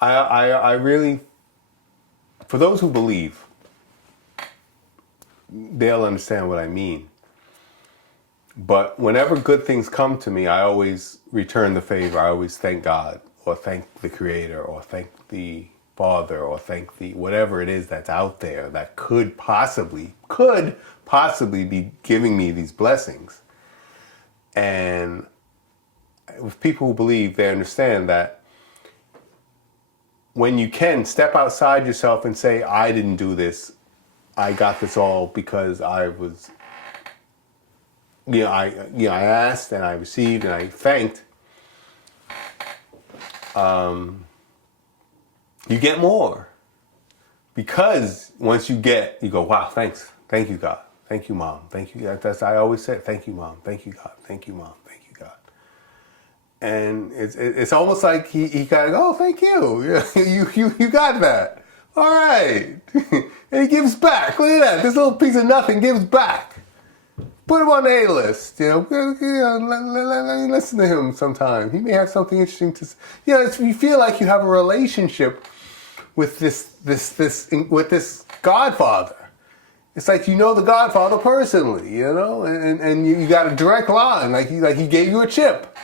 I really, for those who believe, they'll understand what I mean. But whenever good things come to me, I always return the favor. I always thank God, or thank the Creator, or thank the Father, or thank the whatever it is that's out there that could possibly be giving me these blessings. And with people who believe, they understand that when you can step outside yourself and say, I didn't do this, I got this all because I was, I asked and I received and I thanked. You get more, because once you get, you go, wow, thanks, thank you God, thank you Mom, thank you. That's I always say, thank you Mom, thank you God, thank you Mom, thank you God. And it's almost like he got, oh, thank you, you got that, all right. And he gives back. Look at that, this little piece of nothing gives back. Put him on the A-list, let me listen to him sometime. He may have something interesting to say. You feel like you have a relationship with this Godfather. It's like you know the Godfather personally, and you got a direct line, like he gave you a chip,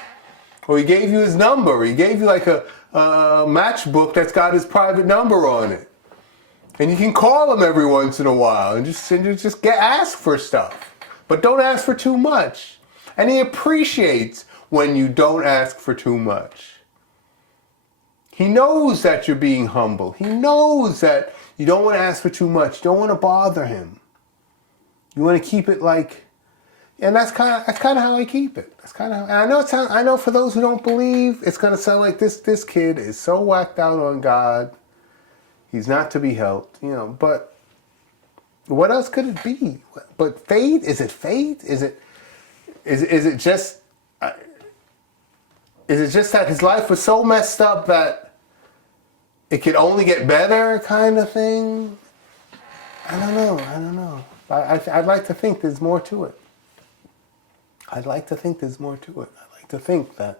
or he gave you his number, or he gave you like a matchbook that's got his private number on it, and you can call him every once in a while and just ask for stuff. But don't ask for too much. And he appreciates when you don't ask for too much. He knows that you're being humble. He knows that you don't want to ask for too much. You don't want to bother him. You want to keep it like, and that's kind of how I keep it. That's kind of how, I know for those who don't believe, it's going to sound like this kid is so whacked out on God. He's not to be helped, but what else could it be? But faith? Is it faith? Is it just that his life was so messed up that it could only get better, kind of thing? I don't know. I'd like to think there's more to it. I'd like to think that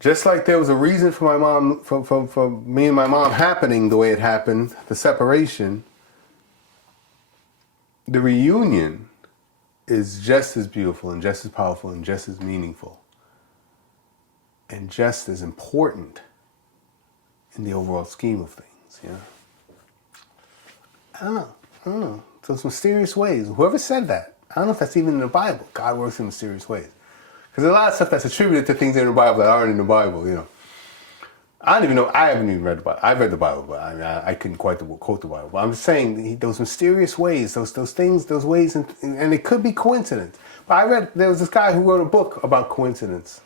just like there was a reason for my mom, for me and my mom happening the way it happened, the separation, the reunion is just as beautiful and just as powerful and just as meaningful and just as important in the overall scheme of things, I don't know. Those mysterious ways. Whoever said that, I don't know if that's even in the Bible. God works in mysterious ways. Because there's a lot of stuff that's attributed to things in the Bible that aren't in the Bible, I don't even know, I haven't even read the Bible. I've read the Bible, but I couldn't quite quote the Bible. But I'm just saying, those mysterious ways, those things, those ways, and it could be coincidence. But there was this guy who wrote a book about coincidence.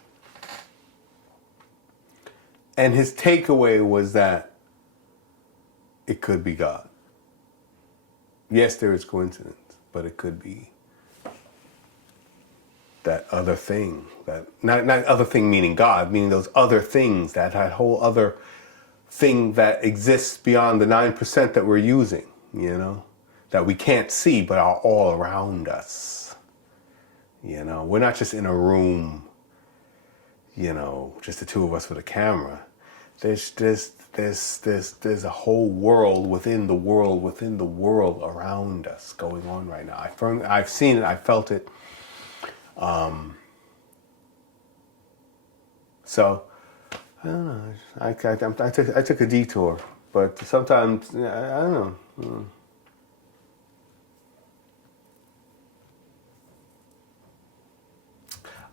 And his takeaway was that it could be God. Yes, there is coincidence, but it could be that other thing, that not other thing meaning God, meaning those other things, that whole other thing that exists beyond the 9% that we're using, that we can't see but are all around us. We're not just in a room, just the two of us with a camera. There's a whole world within the world around us going on right now. I've seen it, I've felt it. So I don't know. I took a detour, but sometimes I don't know.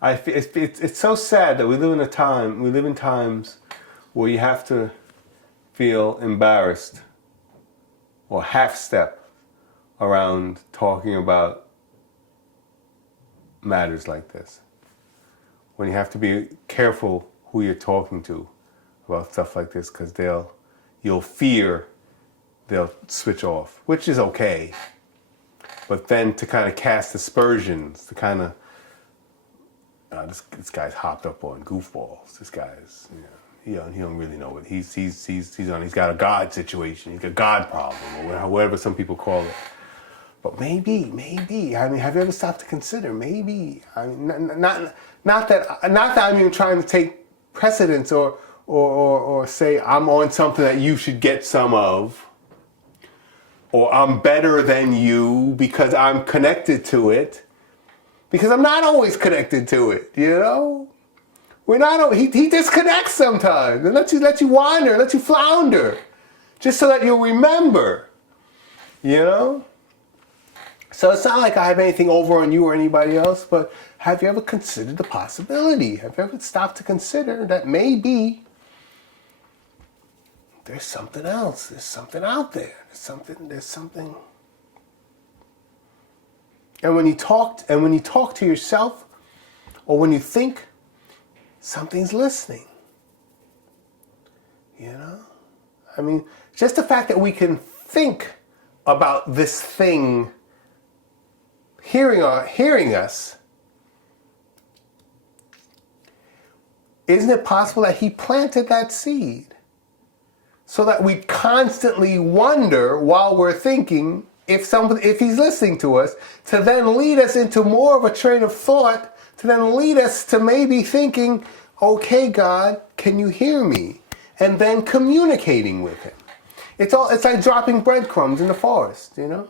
It's so sad that we live in times where you have to feel embarrassed or half step around talking about matters like this. When you have to be careful who you're talking to about stuff like this, because you'll fear they'll switch off, which is okay. But then to kind of cast aspersions, to kind of, this guy's hopped up on goofballs. This guy's, he don't really know what he's on. He's got a God situation. He's got a God problem, or whatever some people call it. But maybe, have you ever stopped to consider? Maybe, not that I'm even trying to take precedence or or say I'm on something that you should get some of, or I'm better than you because I'm connected to it, because I'm not always connected to it, you know? We're not. He disconnects sometimes and let you wander, let you flounder, just so that you'll remember, you know? So it's not like I have anything over on you or anybody else, but have you ever considered the possibility? Have you ever stopped to consider that maybe there's something else, there's something out there, there's something. And when you talk to yourself, or when you think, something's listening. You know? I mean, just the fact that we can think about this thing hearing us, isn't it possible that he planted that seed so that we constantly wonder while we're thinking if he's listening to us, to then lead us into more of a train of thought, to then lead us to maybe thinking, okay, God, can you hear me? And then communicating with him. It's like dropping breadcrumbs in the forest, you know?